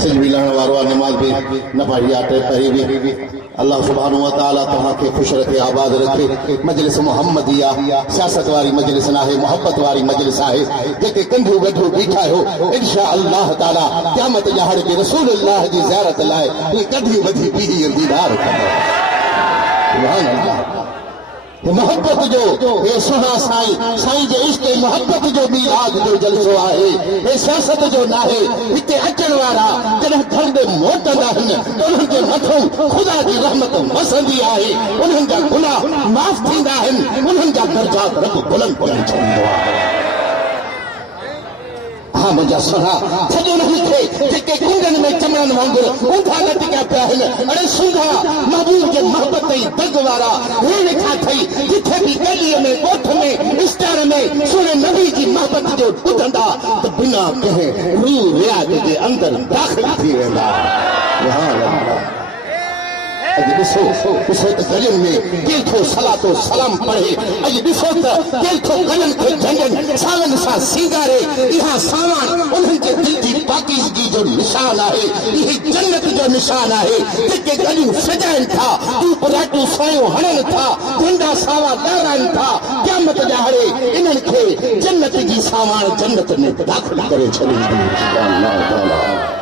सजवी लहण वारो नमाज भी न पढ़ी आटे पढ़ी भी अल्लाह सुब्हानहु व तआला तव्हां खे खुश रखे आबाद रखे मजलिस मुहम्मदिया सियासत वारी मजलिस नाहे मोहब्बत वारी मजलिस आहे जेके कंधियूं गठियूं बीठा हो इंशा अल्लाह ताला क़यामत ॾाहड़ के रसूलुल्लाह जी ज़ियारत लाइ ही कढी वधी बीही दीदार कंदो सुभान अल्लाह मोहब्बत जो ये सुहा साईं साईं जे इश्क मोहब्बत जो मीलाद जो जलसो आहे ये सियासत जो नाहे हिते अचण वारा जॾहिं घर में मोटंदा आहिनि त उन्हनि जे मथां ख़ुदा जी रहमत वसंदी आहे उन्हनि जा गुनाह माफ़ थींदा आहिनि उन्हनि जा दर्जात रब बुलंद करे छॾींदो आहे हाँ मुझा सुना सजो नहीं थे जेके कुंडन में चमड़न वांगुर ऊंधा लटकिया पिया आहिनि अड़े सुंघा महबूब जे मोहब्बत ई दग वारा हीअ लिखा थई जिथे भी गलीअ में ॻोठ में इस्तार में सुने नबी जी मोहब्बत जो ॿुधंदा त बिना कंहिं रूह रियाज़ जे अंदर दाख़िल थी वेंदा अॼु ॾिसो ॾिसो त गलियुनि में केरु थो सलातो सलाम पढ़े अॼु ॾिसो त केरु थो गलियुनि खे झंडनि सावनि सां सींगारे इहा सावण उन्हनि जे दिलि जी पाकीज़गी जो निशान आहे इहे जन्नत जो निशान आहे जेके गलियूं सजाइनि था धूप लाटूं सायूं हणनि था झंडा सावा लहराइनि था क़यामत ॾाहड़े इन्हनि खे जन्नत जी सावण जन्नत में दाख़िल करे छॾींदी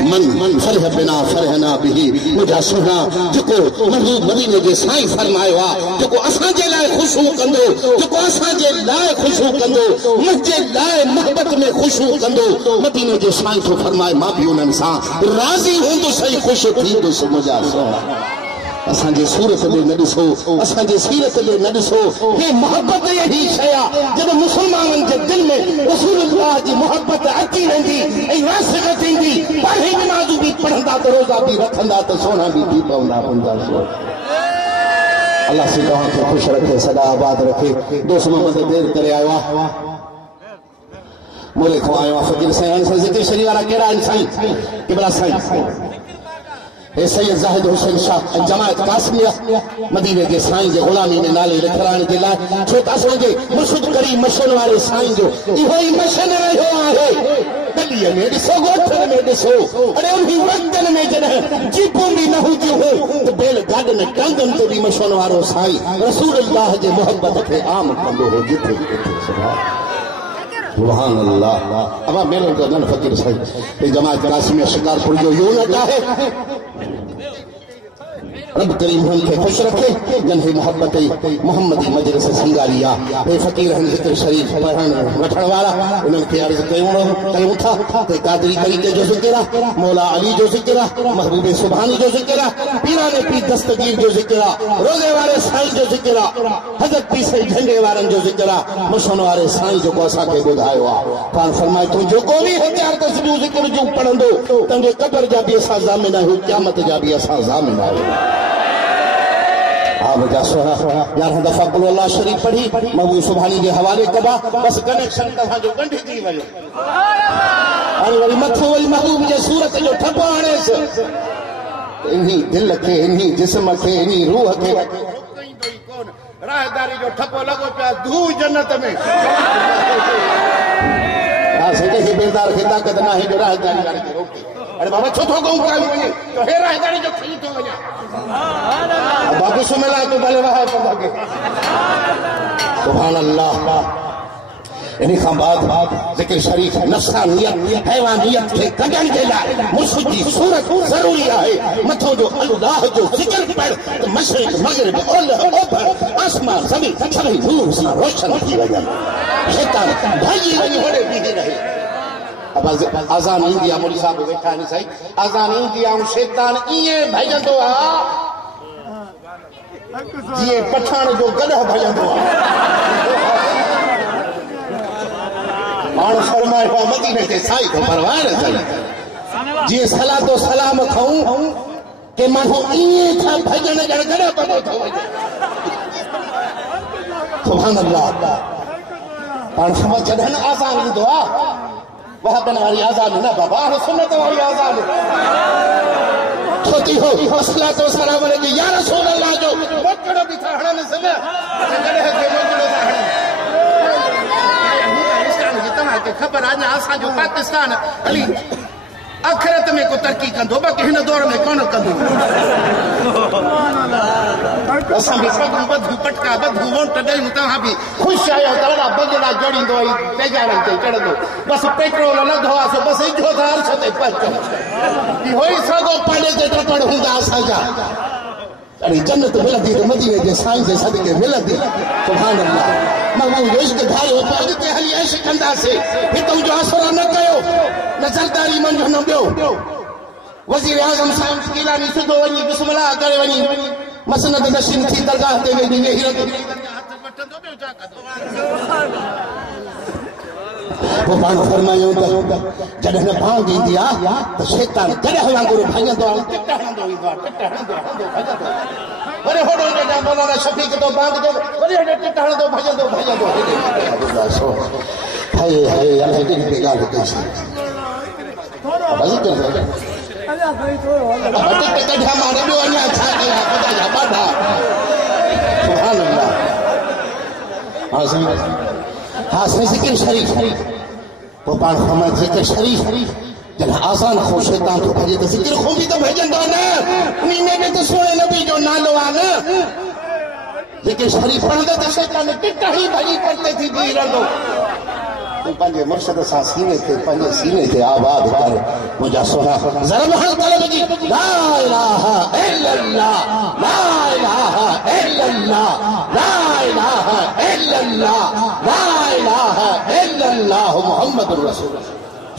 मन फरह बिना फरहना बिही मुझा सुना जेको महबूब मदीने जे साईं फरमायो आहे जेको असां जे लाइ ख़ुशू कंदो जेको असां जे लाइ ख़ुशू कंदो मुंहिंजे लाइ मोहब्बत में ख़ुशू कंदो मदीने जे साईं तो फरमाए मां भी उन्हनि सां राज़ी हूंदुसि ऐं ख़ुशि थींदुसि मुझा सुना असां जे सूरत में न ॾिसो असां जे सीरत में न ॾिसो हे मोहब्बत यही शइ आहे जॾहिं मुस्लमाननि जे दिलि में रसूलुल्लाह जी मोहब्बत अची वेंदी ऐं वासिक़ थींदी पढ़ी नमाज़ूं बि पढ़ंदा त रोज़ा बि रखंदा त सोना बि पी पवंदा अल्लाह से तव्हां खे ख़ुशि रखे सदा आबाद रखे दोस्त मोहम्मद देर करे आयो आहे मोरे खां आयो आहे फ़कीर साईं हाणे ज़िक्र शरीफ़ वारा कहिड़ा आहिनि साईं किबला साईं सैयद ज़ाहिद हुसैन शाह जमायत कासमिया मदीने के साईं जे गुलामी में नाले लिखराइण जे लाइ छो त असांजे मुर्शिद करीम मशन वारे साईं जो इहो ई मशन रहियो आहे गलीअ में ॾिसो ॻोठनि में ॾिसो अड़े उन्ही वक़्तनि में जॾहिं जीपूं बि न हूंदियूं हुयूं त बेल गाॾनि टांगनि ते बि मशन वारो साईं रसूलुल्लाह जे मोहब्बत खे आम कंदो हो जिथे सुभान अल्लाह अब मेरे तो नन फकीर साईं जमात कासमिया शिकारपुर जो यूनिट आहे रब करीम उनके खुश रखे जन ही मोहब्बत मोहम्मदी मजलिस संगारिया हे फकीर हम जिक्र शरीफ पढ़ण वठण वाला उन्हनि खे अर्ज़ कयूं था ते कादरी तरीक़े जो ज़िक्र आहे मौला अली जो ज़िक्र आहे महबूब सुभानी जो ज़िक्र आहे पीराने पीर दस्तगीर जो ज़िक्र आहे रोज़े वारे साईं जो ज़िक्र आहे हज़रत पीर साईं झंडे वारनि जो ज़िक्र आहे मुशन वारे साईं जेको असांखे ॿुधायो आहे पाण फरमाए तूं जेको बि हज़ार तस्बीहूं ज़िक्र जूं पढ़ंदो तुंहिंजे क़ब्र जा बि असां ज़ामिन आहियूं क़यामत जा बि असां ज़ामिन आहियूं यार दफ़ा कुल अल्लाह शरीफ पढ़ी महबूब सुभानी के हवाले कबा बस कनेक्शन तव्हां जो गंढी थी वियो हाणे वरी मथो वरी महबूब जे सूरत जो ठपो आणेसि इन्ही दिल के इन्ही जिस्म के इन्ही रूह के राहदारी जो ठपो लगो पिया धू जन्नत में हां सेठे के बेदार के ताकत ना है राहदारी वाले के रोके अरे बाबा छो थो कहूं काई वने तो हे राहदारी जो खी तो वने बाबू सुमेला तो भले वहां पता के सुभान अल्लाह इन्हीं खां बाद जिक्र शरीफ नफ्सानियत हैवानियत के कढण जे लाइ मुर्शिद जी सूरत ज़रूरी आहे मथो जो अल्लाह जो जिक्र पढ़ तो मशरिक मगरिब ओलह ओभर आसमान ज़मीन सभई नूर सां रोशन थी वञनि शैतान भाई वञी होड़े बीही रहे अब अज़ान ईंदी आहे मुल्ला साहब वेठा आहिनि साईं अज़ान ईंदी आहे शैतान ईअं भॼंदो आहे जीअं पठाण जो गॾह भॼंदो आहे माण्हू फरमायो आहे मदीने ते साईं तो परवाह न करे जीअं सलातो सलाम खाऊं के माण्हू ईअं था भॼन ॼण गॾह पतो थो वञे सुभान अल्लाह पाण समझ जॾहिं आज़ान ईंदो आहे वहाबन वारी आज़ान न बाबा हाणे सुन्नत वारी आज़ान छोती हो अस्सलातो सलाम अलैहि या रसूल अल्लाह जो मोकड़ो भी था हणन से न गॾह के मोकड़ो था हणन के खबर आज असां जो पाकिस्तान अली आखिरत में को तरक्की कंदो बाकी हिन दौर में कोन कंदो असां भी सब बधू पटका बधू वोट ॾेयूं तव्हां भी ख़ुशि आहियो तव्हां बगड़ा जोड़ींदो ऐं तेजारनि ते चढ़ंदो बस पेट्रोल लधो आहे सो बस इहो त अर्श ते पहुचो इहो ई साॻो पाणे ते टपड़ हूंदा असांजा अरे जन्नत मिलंदी त मदीने जे साईं जे सदके मिलंदी सुभान अल्लाह महबूब जो इश्क धारियो त अॻिते हली ऐश कंदासीं हितां जो आसरा न कयो न सरदारी मंझि न ॿियो वज़ीर आज़म साहिब गिलानी सिधो वञी बिस्मिल्लाह करे वञी मसनद नशीन थी दरगाह ते वेंदी हीरत हथ वठंदो ॿियो छा कंदो पोइ पाण फरमायूं त जॾहिं न भांग ईंदी आहे त शैतान कॾहिं वांगुरु भॼंदो आहे टिट हणंदो ईंदो आहे टिट हणंदो भॼंदो वरी होॾो ॾेढा मौलाना शफ़ीक तो भांग जो वरी हेॾे टिट हणंदो भॼंदो हाय हाय अलाए कहिड़ी कई ॻाल्हि कईसीं कढिया मां ॿियो अञा छा कयां ख़ुदा जा ॿाढा सुभान अल्लाह हाँ साईं ज़िक्र शरीफ़ पोइ पाण फरमाए ज़िक्र शरीफ़ जॾहिं आसान खो शैतान थो भॼे त ज़िक्र खो बि त भॼंदो न उन में बि त सुहिणे नबी जो नालो आहे न ज़िक्र शरीफ़ पढ़ंदो त शैतान टिट ई भॼी परते थी बीह रहंदो तूं पंहिंजे मुर्शिद सां सीने ते पंहिंजे सीने ते आबाद कर मुंहिंजा सोना ज़रब हल तलब जी ला इलाहा इल्लल्लाह ला इलाहा इल्लल्लाह ला इलाहा इल्लल्लाह ला इलाहा इल्लल्लाह मुहम्मदुर रसूल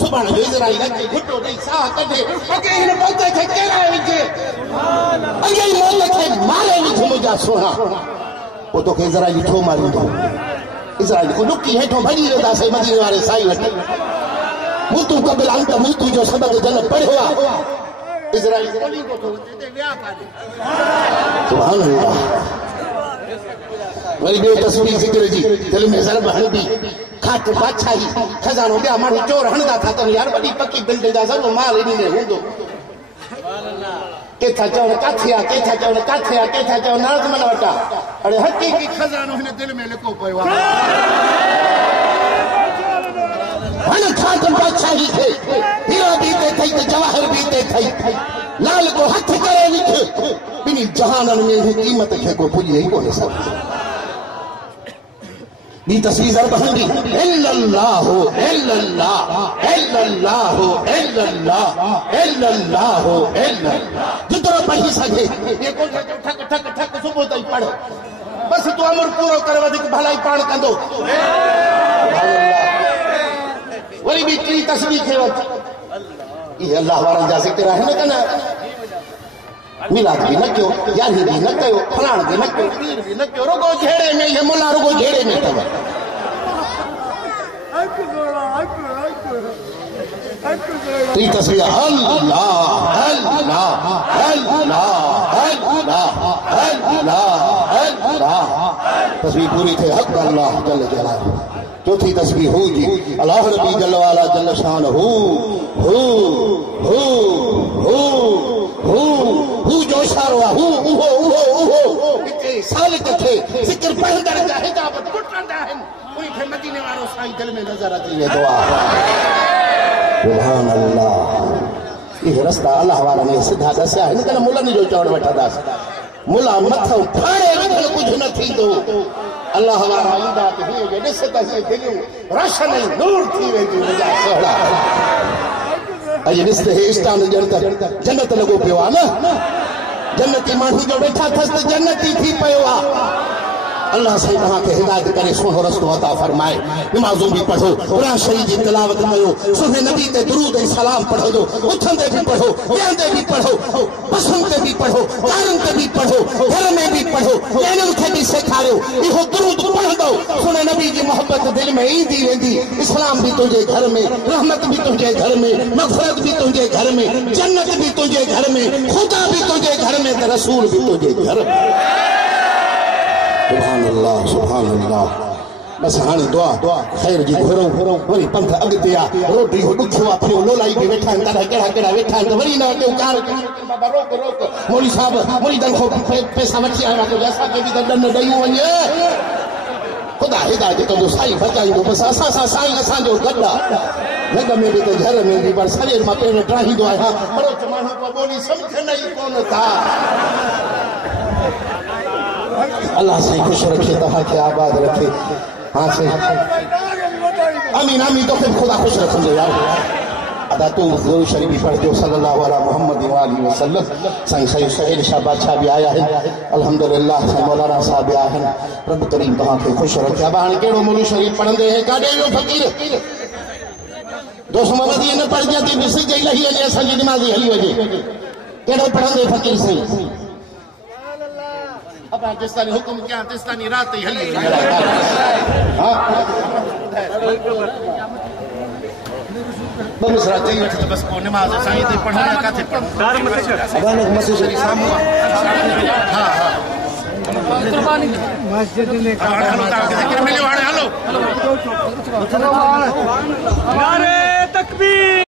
सुभाणे जो इज़राइल अचे घुटो ॾेई साह कढे अॻे हिन मौत खे केराए विझे अॻे ई मौत खे मारे विझ मुंहिंजा सोना पोइ तोखे इज़राइल छो मारींदो इज़राइल को लुकी हेठों भॼी वेंदासीं मदीने वारे साईं वटि मुतू क़बिल अंत मुतू जो सबक़ जन पढ़ियो आहे इज़राइल ॻोल्हींदो थो हिते विया कान्हे सुभान अल्लाह वरी ॿियो तस्वीर ज़िक्र जी दिलि में ज़रब हणंदी खाट बादशाही खज़ानो ॿिया माण्हू चोर हणंदा था त यार वॾी पकी बिल्डिंग जा सभु माल इन में हूंदो केथा चवण काथे आहे केथा चवण काथे आहे केथा चवण नाज़मन वटि आहे अड़े हक़ीक़ी खज़ानो हिन दिलि में लिको पियो आहे हाणे खाट बादशाही थे हीरा बि हिते अथई त जवाहर बि हिते अथई लाल को हथ करे विझ ॿिन्ही जहाननि में हिन क़ीमत खे को पुॼे ई कोन्हे सभु ॿी तस्वीर ज़रब हणंदी इल्लल्लाहु इल्लल्लाह इल्लल्लाहु इल्लल्लाह इल्लल्लाहु इल्लल्लाह जेतिरो पढ़ी सघे ये को ठक ठक ठक सुबुह ताईं पढ़ बस तूं अमर पूरो कर वधीक भलाई पाण कंदो वरी ॿी टी तस्वीर खे वठ इहे अल्लाह वारनि जा ज़िक्र आहिनि न मिलाद भी न कयो यानी भी न कयो फलाण भी न कयो पीर भी न कयो रुगो झेड़े में ये मुल्ला रुगो झेड़े में तव टी तस्वीर अल्लाह अल्लाह अल्लाह अल्लाह अल्लाह अल्लाह तस्वीर पूरी थे हक अल्लाह जल जलालहू चौथी तस्वीर हो जी अल्लाह नबी जल वाला जल शान हो जो इशारो आहे उहो हिते सालिक खे ज़िक्र पढ़ंदड़ जा हिजाब टुटंदा आहिनि उन खे मदीने वारो साईं दिलि में नज़र अची वेंदो आहे सुभान अल्लाह इहे रस्ता अल्लाह वारनि सिधा दसिया आहिनि हिन मुलनि जो चवण वठंदासीं मुला मथो फाड़े विझण कुझु न थींदो अल्लाह वारा ईंदा त हीअ जे ॾिस त हीअ दिलियूं रोशन ऐं नूर थी वेंदियूं मुंहिंजा सोहरा अॼु ॾिस त हे इस्तान ॼण त जन्नत लॻो पियो आहे न जन्नती माण्हू जो वेठा अथसि त जन्नती थी पियो आहे अल्लाह साईं तव्हांखे हिदायत करे सुहिणो रस्तो अता फरमाए नमाज़ूं बि पढ़ो क़ुरान शरीफ़ जी तिलावत कयो सुहिणे नबी ते दुरूद ऐं सलाम पढ़ो उथंदे बि पढ़ो वेहंदे बि पढ़ो बसुनि ते बि पढ़ो कारनि ते बि पढ़ो घर में बि पढ़ो ॿियनि खे बि सेखारियो इहो दुरूद पढ़ंदो सुहिणे नबी जी मोहबत दिलि में ईंदी वेंदी इस्लाम बि तुंहिंजे घर में रहमत बि तुंहिंजे घर में मग़फ़िरत बि तुंहिंजे घर में जन्नत बि तुंहिंजे घर में ख़ुदा बि तुंहिंजे घर में त रसूल बि तुंहिंजे घर में सुभान अल्लाह बस हाणे दुआ ख़ैर जी घुरो वरी पंथ अॻिते आहे रोटी हो ॾुखियो आहे फिरो लोलाई बि वेठा आहिनि ॾाढा कहिड़ा वेठा आहिनि त वरी न कयो कार बाबा रोक मौली साहिब मुरीदनि खां पैसा वठी आया कुझु असांखे बि त ॾंड ॾेयूं वञे ख़ुदा हिदायत कंदो साईं बचाईंदो बसि असां सां साईं असांजो गॾु आहे जग में भी तो घर में भी पर शरीर में पेड़ ट्राही दो आया पर जमाना को बोली समझ नहीं कौन था। अल्लाह से खुश रखे तहा के आबाद रखे। हाँ से आमीन आमीन तो फिर खुदा खुश रखेंगे यार। अदा तो ज़रूर शरीफ पढ़ दो सल्लल्लाहु अलैहि मोहम्मद वाली वसल्लम। संग सही सहेल शाह बादशाह भी आया है अल्हम्दुलिल्लाह। मौलाना साहब भी आया है। रब करीम तहां के खुश रखे। अब हाणे केड़ो मौलवी शरीफ पढ़ंदे है काडे जो फकीर दोस्त मोहम्मद ने पढ़ जाती बिसरी गई लही है असां जी नमाज़ी हली वजे केड़ो पढ़ंदे फकीर से अब पाकिस्तानी हुकुम क्या पाकिस्तानी रात ही हली हां बस रात ही वठ बस को नमाज साईं ते पढ़ना काथे पढ़ अबान मस्जिद शरीफ सामू हां हां कुर्बानी मस्जिद ने हलो हलो नारे तकबीर।